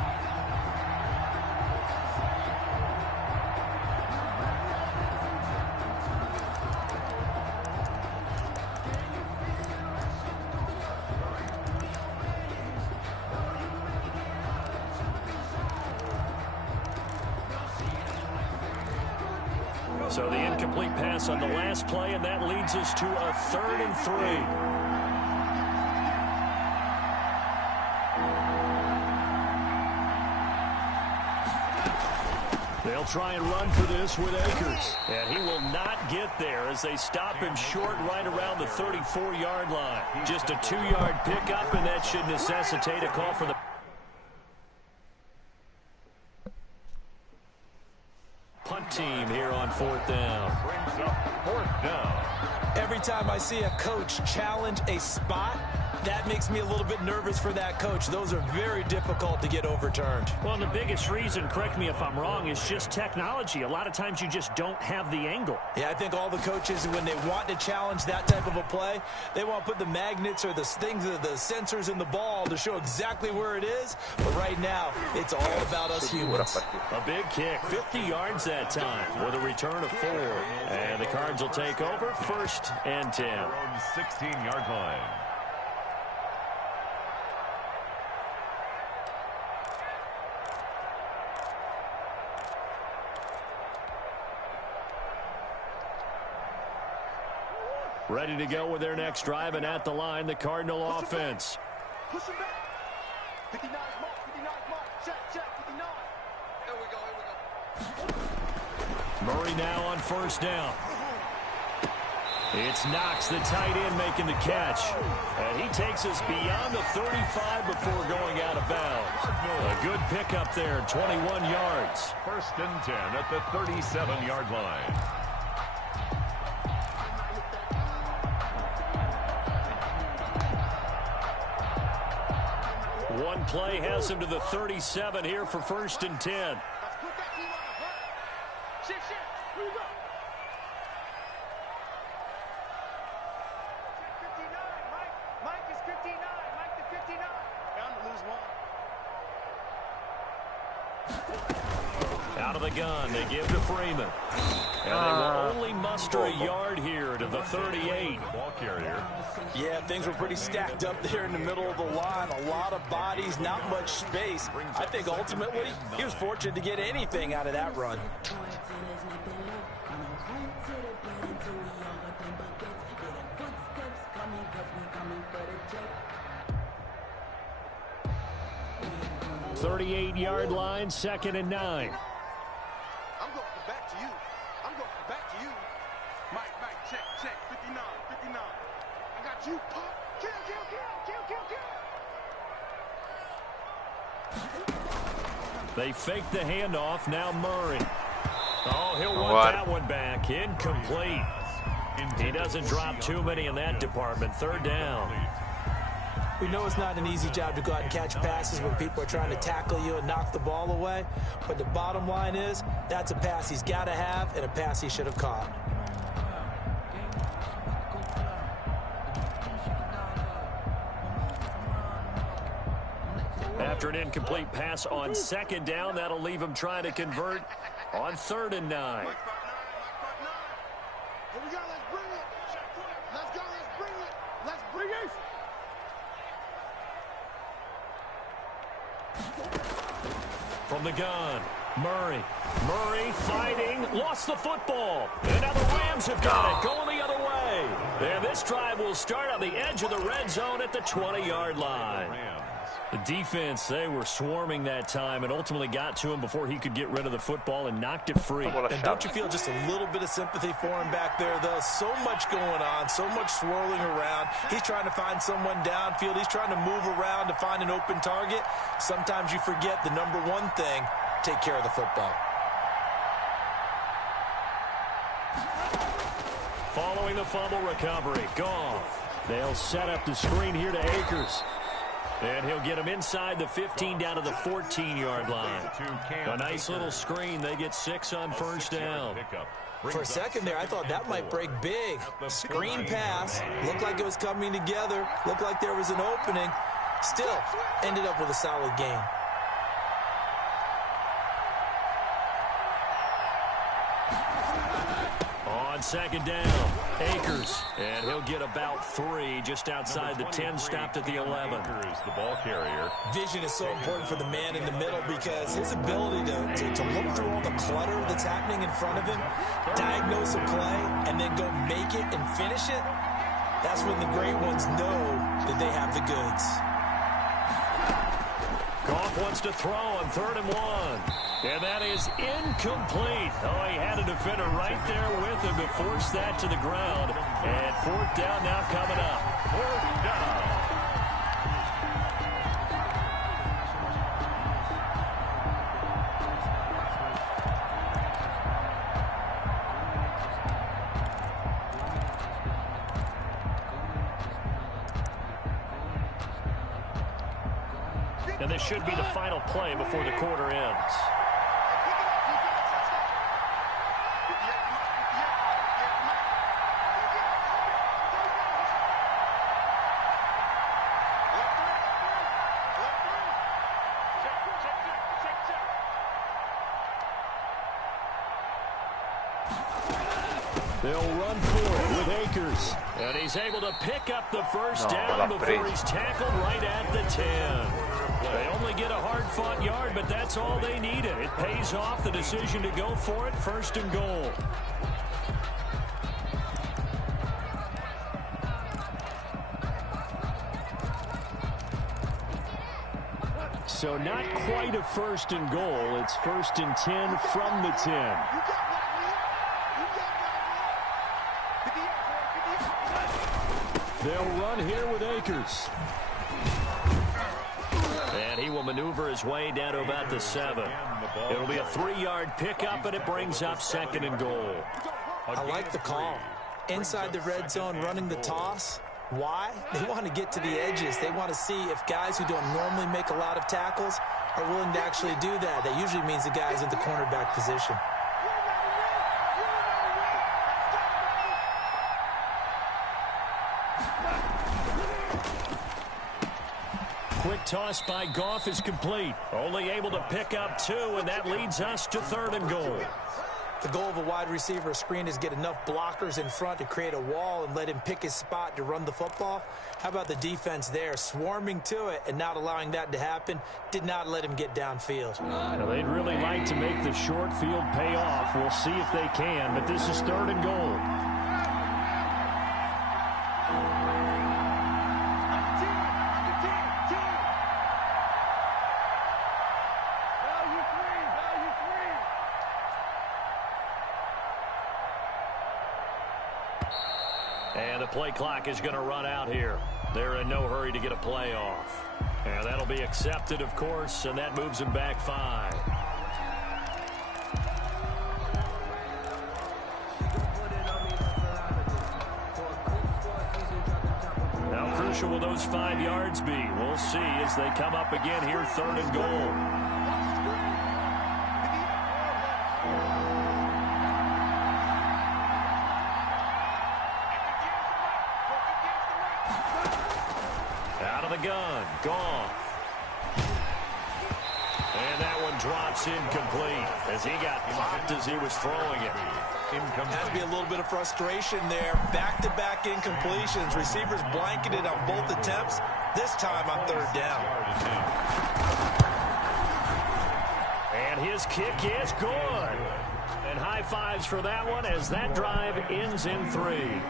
So the incomplete pass on the last play, and that leads us to a 3rd and 3. They'll try and run for this with Akers. And he will not get there as they stop him short right around the 34-yard line. Just a 2-yard pickup, and that should necessitate a call for the punt team here on 4th down. Brings up 4th down. Every time I see a coach challenge a spot, that makes me a little bit nervous for that coach. Those are very difficult to get overturned. Well, and the biggest reason, correct me if I'm wrong, is just technology. A lot of times you just don't have the angle. Yeah, I think all the coaches, when they want to challenge that type of a play, they want to put the magnets or the things, the sensors in the ball to show exactly where it is. But right now, it's all about us humans. A big kick, 50 yards that time with a return of 4. And the Cards will take over 1st and 10. 16-yard line. Ready to go with their next drive, and at the line, the Cardinal offense. Push him back. 59 mark, 59 mark. Check, 59. Here we go. Murray now on 1st down. It's Knox, the tight end, making the catch. And he takes us beyond the 35 before going out of bounds. A good pickup there, 21 yards. 1st and 10 at the 37-yard line. One play has him to the 37 here for 1st and 10. Let's put that team on the hunt. Shift. Here we go. 59, Mike. Mike is 59. Mike to 59. Bound to lose one. Out of the gun, they give to Freeman. And they will only muster a yard here to the 38. Ball carrier. Yeah, things were pretty stacked up there in the middle of the line. A lot of bodies, not much space. I think ultimately he was fortunate to get anything out of that run. $38-yard line, 2nd and 9. I'm going back to you. I'm going back to you. Mike, check. 59. I got you. Pop. Kill. They fake the handoff. Now Murray. Oh, he'll want that one back. Incomplete. He doesn't drop too many in that department. 3rd down. We know it's not an easy job to go out and catch passes when people are trying to tackle you and knock the ball away. But the bottom line is, that's a pass he's got to have and a pass he should have caught. After an incomplete pass on 2nd down, that'll leave him trying to convert on 3rd and 9. Here we go. Let's bring it. Let's go. Let's bring it. From the gun, Murray fighting, lost the football. And now the Rams have got it, going the other way. And this drive will start on the edge of the red zone at the 20-yard line. The defense, they were swarming that time and ultimately got to him before he could get rid of the football and knocked it free. And don't you feel just a little bit of sympathy for him back there, though? So much going on, so much swirling around. He's trying to find someone downfield. He's trying to move around to find an open target. Sometimes you forget the number one thing, take care of the football. Following the fumble recovery, Goff. They'll set up the screen here to Akers. And he'll get him inside the 15 down to the 14-yard line. A nice little screen. They get 6 on 1st down. For a second there, I thought that might break big. Screen pass. Looked like it was coming together. Looked like there was an opening. Still ended up with a solid gain. On 2nd down, Akers. And he'll get about 3 just outside the 10, stopped at the 11. Akers, the ball carrier. Vision is so important for the man in the middle because his ability to look through all the clutter that's happening in front of him, diagnose a play, and then go make it and finish it, that's when the great ones know that they have the goods. Goff wants to throw on 3rd and 1. And that is incomplete. Oh, he had a defender right there with him to force that to the ground. And 4th down now coming up. 4th down. And this should be the final play before the quarter ends. They'll run for it with Akers. And he's able to pick up the first down before he's tackled right at the 10. They only get a hard-fought yard, but that's all they needed. It pays off the decision to go for it, 1st and goal. So not quite a 1st and goal. It's 1st and 10 from the 10. They'll run here with Akers. And he will maneuver his way down to about the 7. It'll be a 3-yard pickup, and it brings up 2nd and goal. I like the call. Inside the red zone, running the toss. Why? They want to get to the edges. They want to see if guys who don't normally make a lot of tackles are willing to actually do that. That usually means the guy's in the cornerback position. Quick toss by Goff is complete. Only able to pick up 2, and that leads us to 3rd and goal. The goal of a wide receiver screen is get enough blockers in front to create a wall and let him pick his spot to run the football. How about the defense there, swarming to it and not allowing that to happen? Did not let him get downfield. Now, they'd really like to make the short field pay off. We'll see if they can, but this is 3rd and goal. And the play clock is going to run out here. They're in no hurry to get a play off. And that'll be accepted, of course, and that moves them back 5. How crucial will those 5 yards be? We'll see as they come up again here, 3rd and goal. Gun, Goff. And that one drops incomplete as he got popped as he was throwing it. Has to be a little bit of frustration there. Back-to-back incompletions. Receivers blanketed on both attempts. This time on 3rd down. And his kick is good. And high fives for that one as that drive ends in 3.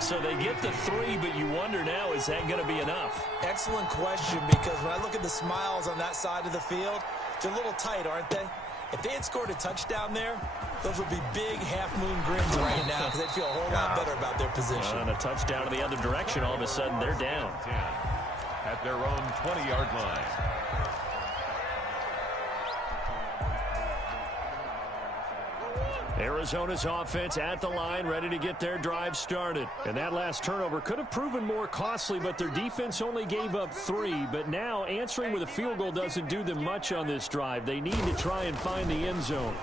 So they get the 3, but you wonder now, is that going to be enough? Excellent question, because when I look at the smiles on that side of the field, they're a little tight, aren't they? If they had scored a touchdown there, those would be big half-moon grins right now because they'd feel a whole lot better about their position. And a touchdown in the other direction, all of a sudden they're down. At their own 20-yard line. Arizona's offense at the line, ready to get their drive started. And that last turnover could have proven more costly, but their defense only gave up 3. But now answering with a field goal doesn't do them much on this drive. They need to try and find the end zone.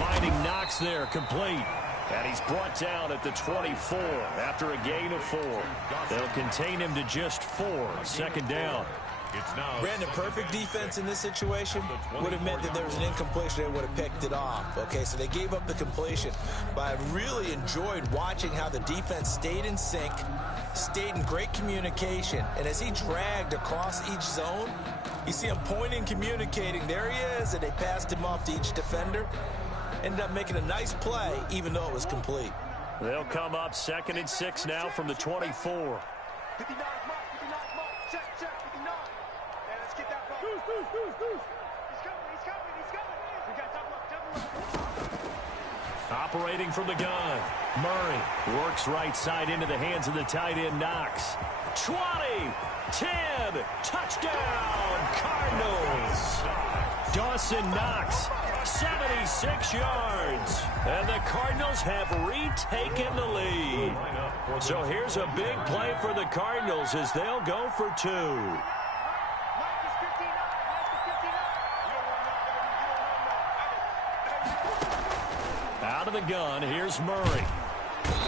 Finding Knox there, complete. And he's brought down at the 24 after a gain of 4. They'll contain him to just 4. 2nd down. Brandon, perfect defense in this situation would have meant that there was an incompletion. They would have picked it off. Okay, so they gave up the completion. But I really enjoyed watching how the defense stayed in sync, stayed in great communication. And as he dragged across each zone, you see him pointing, communicating. There he is, and they passed him off to each defender. Ended up making a nice play, even though it was complete. They'll come up 2nd and 6 now from the 24. 59 mark, check, 59. And let's get that ball. He's coming. We got double up. Operating from the gun. Murray works right side into the hands of the tight end Knox. 20, 10, touchdown, Cardinals. Dawson Knox 76 yards. And the Cardinals have retaken the lead. So here's a big play for the Cardinals as they'll go for 2. Out of the gun, here's Murray.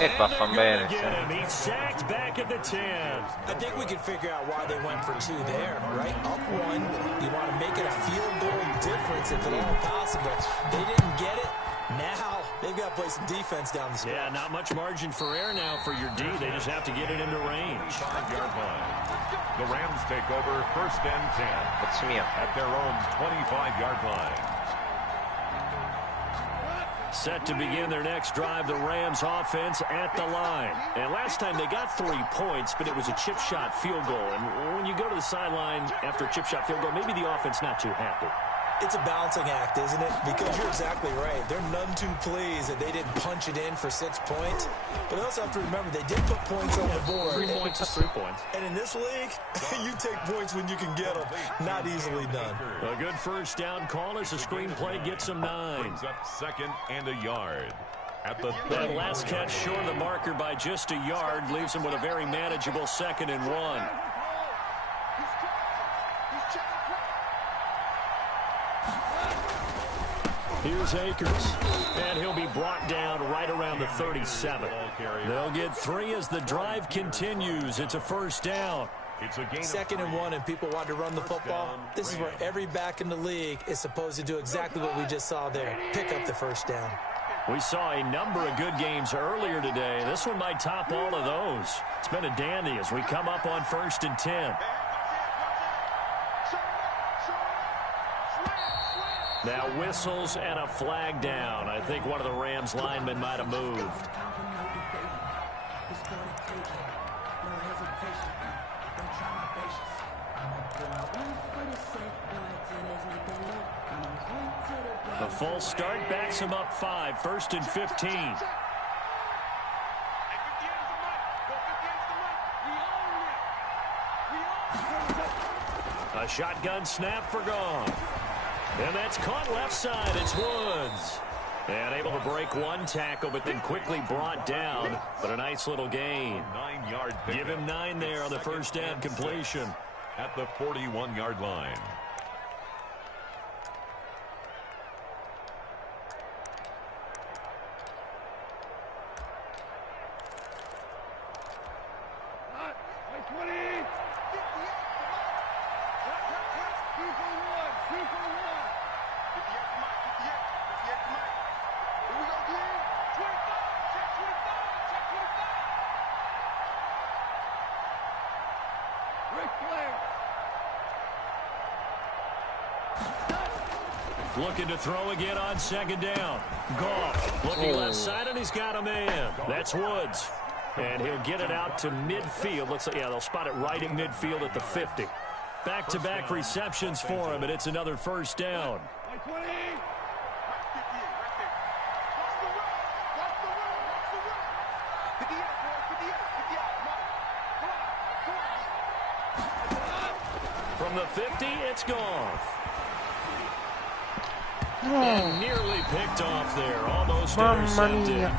E va fa bene. He's sacked back at the 10. I think we can figure out why they went for 2 there, right? Up 1, you want to make it a field goal difference if at all possible. They didn't get it. Now they've got to play some defense down the stretch. Yeah, not much margin for error now for your D. They just have to get it into range. 5-yard line. The Rams take over 1st and 10 Cazzo mio. at their own 25-yard line. Set to begin their next drive, the Rams offense at the line. And last time they got 3 points, but it was a chip shot field goal. And when you go to the sideline after a chip shot field goal, maybe the offense not too happy. It's a balancing act, isn't it? Because you're exactly right. They're none too pleased that they didn't punch it in for 6 points. But they also have to remember they did put points on the board. 3 points is 3 points. And in this league, you take points when you can get them. Not easily done. A good first down call as the screenplay gets them 9. Brings up 2nd and a yard. At the That last catch short of the marker by just a yard leaves them with a very manageable 2nd and 1. Here's Akers, and he'll be brought down right around the 37. They'll get 3 as the drive continues. It's a first down. It's a gain 2nd and 1, and people want to run the football. This is where every back in the league is supposed to do exactly what we just saw there. Pick up the first down. We saw a number of good games earlier today. This one might top all of those. It's been a dandy as we come up on 1st and 10. Now whistles and a flag down. I think one of the Rams linemen might have moved. The full start backs him up 5, 1st and 15. A shotgun snap for Goff. And that's caught left side. It's Woods. And able to break 1 tackle, but then quickly brought down. But a nice little gain. 9-yard Give him 9 there on the first down completion. at the 41-yard line. Looking to throw again on 2nd down. Goff looking left side, and he's got a man. That's Woods. And he'll get it out to midfield. Yeah, they'll spot it right in midfield at the 50. Back-to-back receptions for him, and it's another first down. From the 50, it's Goff. And nearly picked off there. Almost intercepted.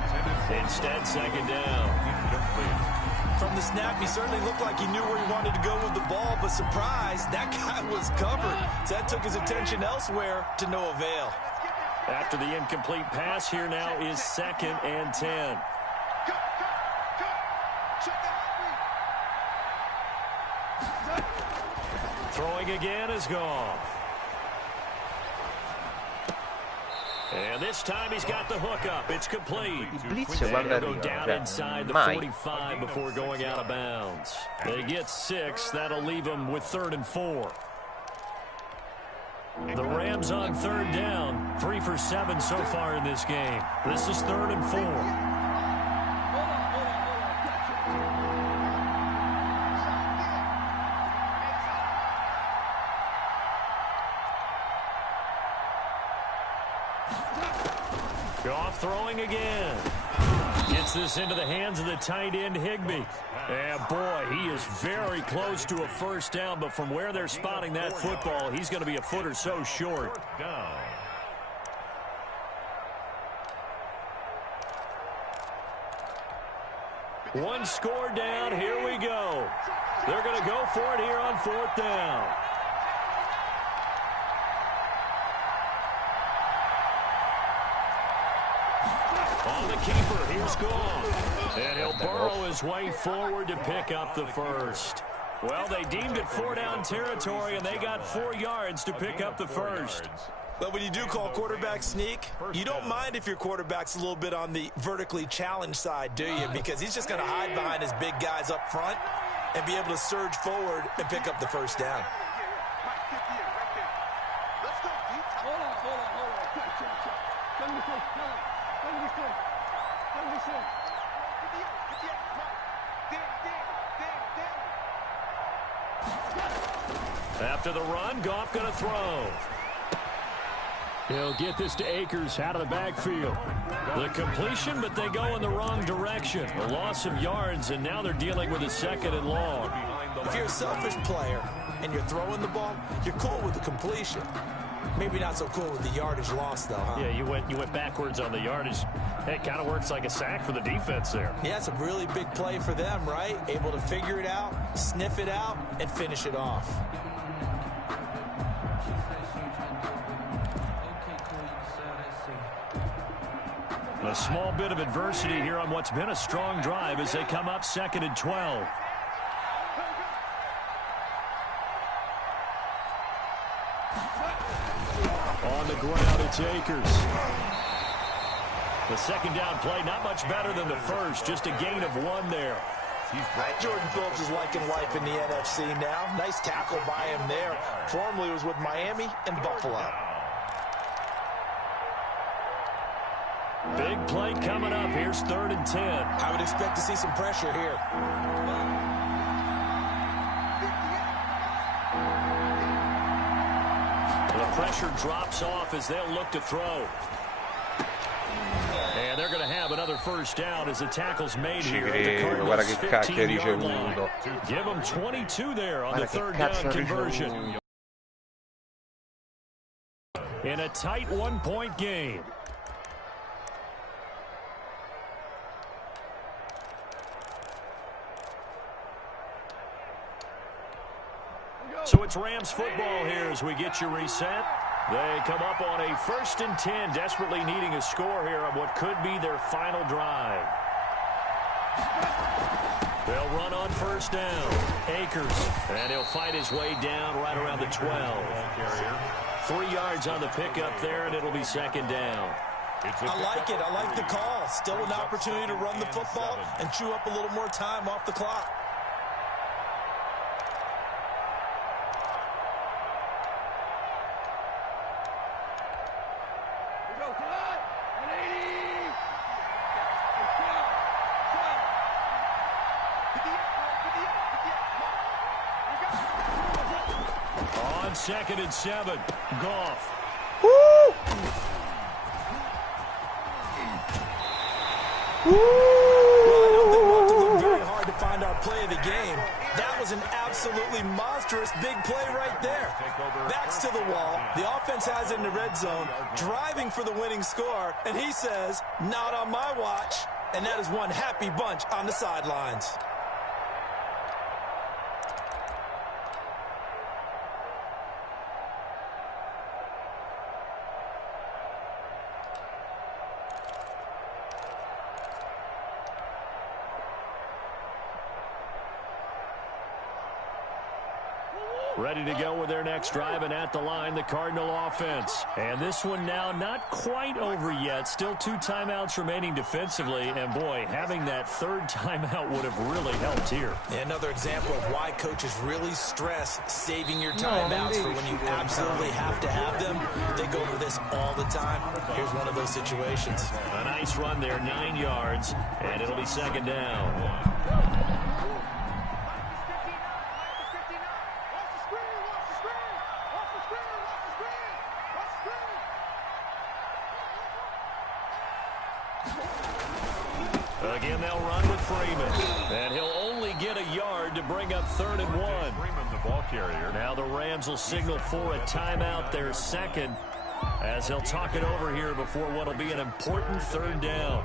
Instead, 2nd down. From the snap, he certainly looked like he knew where he wanted to go with the ball, but surprise, that guy was covered. So that took his attention elsewhere to no avail. After the incomplete pass, here now is 2nd and 10. Throwing again is Goff. And this time he's got the hook up. It's complete. Blitz They'll quando go arriva, down cioè, inside the mai. 45 before going out of bounds. They get 6. That'll leave them with 3rd and 4. The Rams on 3rd down. 3 for 7 so far in this game. This is 3rd and 4. Goff throwing again. Gets this into the hands of the tight end, Higbee. And boy, he is very close to a first down, but from where they're spotting that football, he's going to be a foot or so short. One score down. Here we go. They're going to go for it here on 4th down. On the keeper, here's Goff. And he'll burrow his way forward to pick up the first. Well, they deemed it 4-down territory, and they got 4 yards to pick up the first. But when you do call quarterback sneak, you don't mind if your quarterback's a little bit on the vertically challenged side, do you? Because he's just going to hide behind his big guys up front and be able to surge forward and pick up the first down. After the run, Goff going to throw. He'll get this to Akers out of the backfield. The completion, but they go in the wrong direction. A loss of yards, and now they're dealing with a 2nd and long. If you're a selfish player and you're throwing the ball, you're cool with the completion. Maybe not so cool with the yardage loss, though, huh? Yeah, you went backwards on the yardage. Hey, it kind of works like a sack for the defense there. Yeah, it's a really big play for them, right? Able to figure it out, sniff it out, and finish it off. A small bit of adversity here on what's been a strong drive as they come up 2nd and 12. On the ground, it's Akers. The 2nd down play, not much better than the first, just a gain of 1 there. Jordan Phillips is liking life in the NFC now. Nice tackle by him there. Formerly was with Miami and Buffalo. Big play coming up. Here's 3rd and 10. I would expect to see some pressure here. The pressure drops off as they'll look to throw. And they're going to have another first down as the tackle's made here at the Cardinals' 15-yard line. Give them 22 there on the 3rd down conversion. In a tight 1-point game. So it's Rams football here as we get you reset. They come up on a 1st and 10, desperately needing a score here on what could be their final drive. They'll run on 1st down. Akers, and he'll fight his way down right around the 12. 3 yards on the pickup there, and it'll be 2nd down. I like it. I like the call. Still an opportunity to run the football and chew up a little more time off the clock. On 2nd and 7, Goff. Woo! Well, I don't think we'll have to look very hard to find our play of the game. That was an absolutely monstrous big play right there. Backs to the wall. The offense has it in the red zone, driving for the winning score, and he says, not on my watch. And that is one happy bunch on the sidelines. Ready to go with their next drive, and at the line, the Cardinal offense. And this one now not quite over yet. Still 2 timeouts remaining defensively. And, boy, having that 3rd timeout would have really helped here. Yeah, another example of why coaches really stress saving your timeouts for when you absolutely have to have them. They go over this all the time. Here's one of those situations. A nice run there, 9 yards, and it'll be 2nd down. Again, they'll run with Freeman. And he'll only get a yard to bring up 3rd and 1. Freeman, the ball carrier. Now the Rams will signal for a timeout, their 2nd, as they'll talk it over here before what will be an important 3rd down.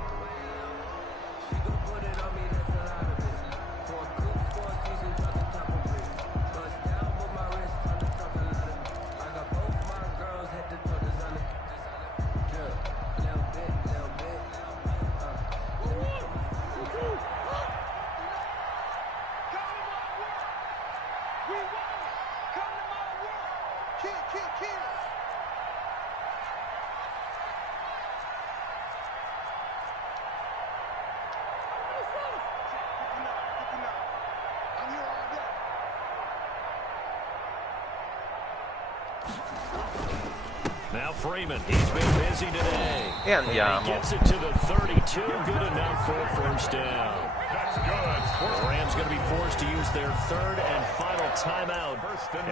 Now Freeman, he's been busy today. E andiamo. And he gets it to the 32, good enough for a first down. The Rams going to be forced to use their third and final timeout,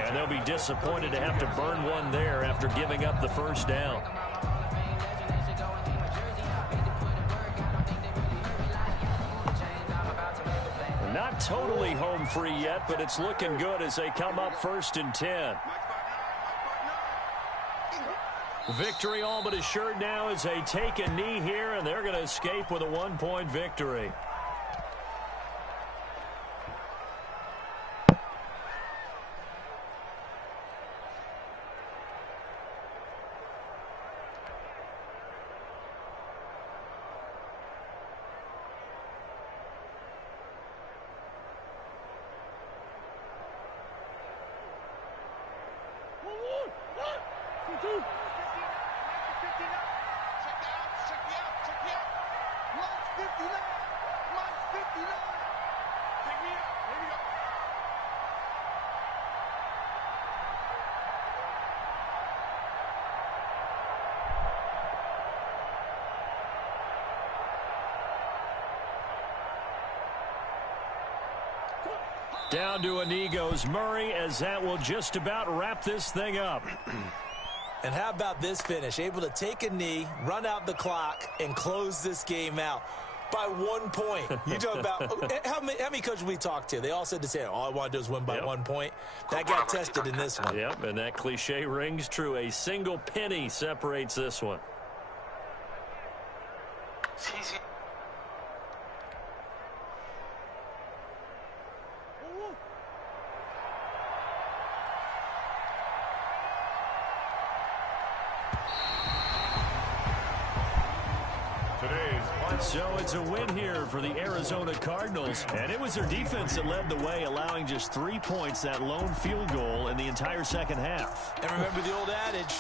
and they'll be disappointed to have to burn one there after giving up the first down. Not totally home free yet, but it's looking good as they come up 1st and 10. Victory all but assured now as they take a knee here, and they're going to escape with a 1-point victory. Down to a knee goes Murray, as that will just about wrap this thing up. And how about this finish? Able to take a knee, run out the clock, and close this game out by 1 point. You talk about how many coaches we talked to? They all said the same. All I want to do is win by 1 point. That got tested in this one. Yep, and that cliche rings true. A single penny separates this one. So it's a win here for the Arizona Cardinals, and it was their defense that led the way, allowing just 3 points, that lone field goal in the entire second half. And remember the old adage,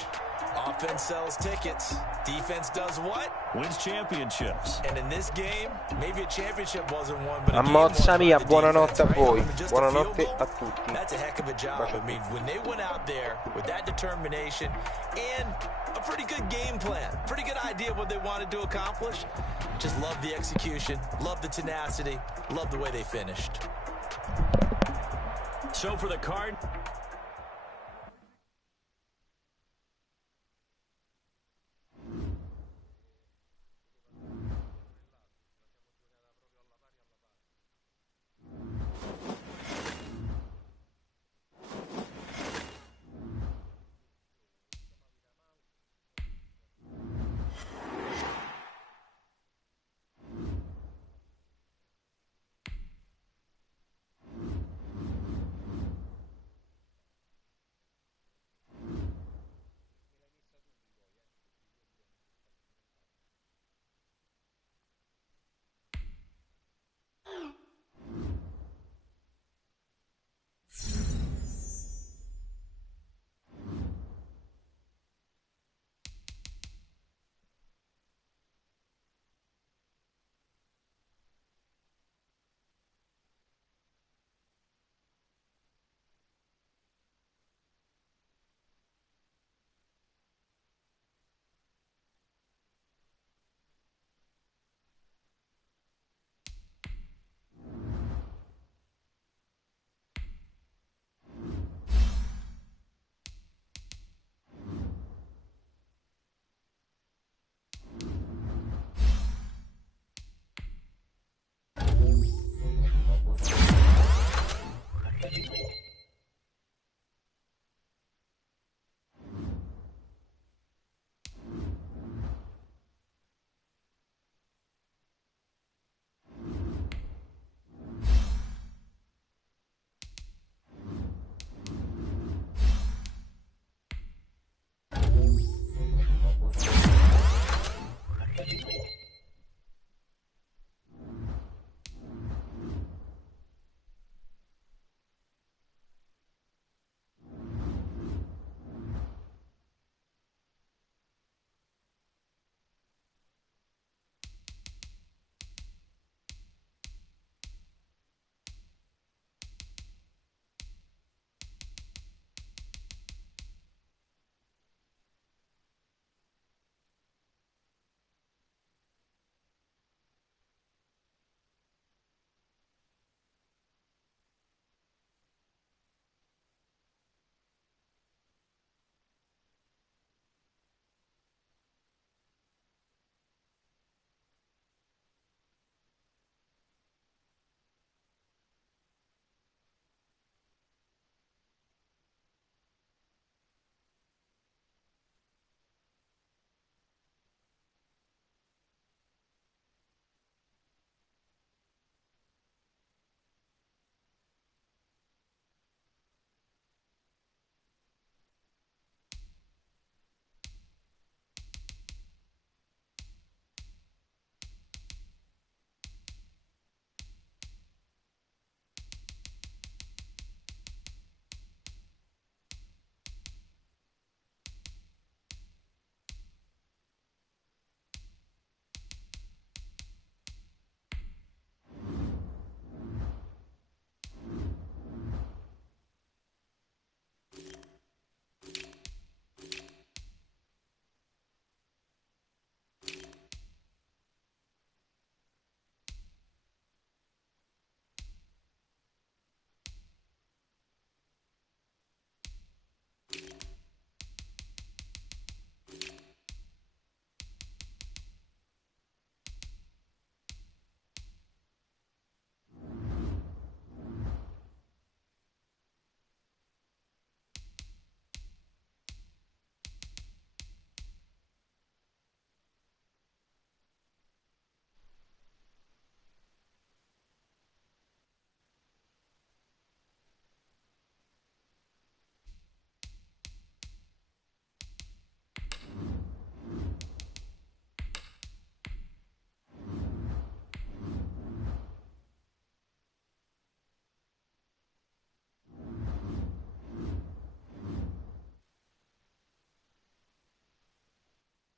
offense sells tickets, defense does what? Wins championships. And in this game, maybe a championship wasn't won, but Ammazza mia, buonanotte a voi. Buonanotte a tutti. That's a heck of a job. I mean, when they went out there with that determination and a pretty good game plan, pretty good idea of what they wanted to accomplish, just love the execution, love the tenacity, love the way they finished. So for the Cardinals.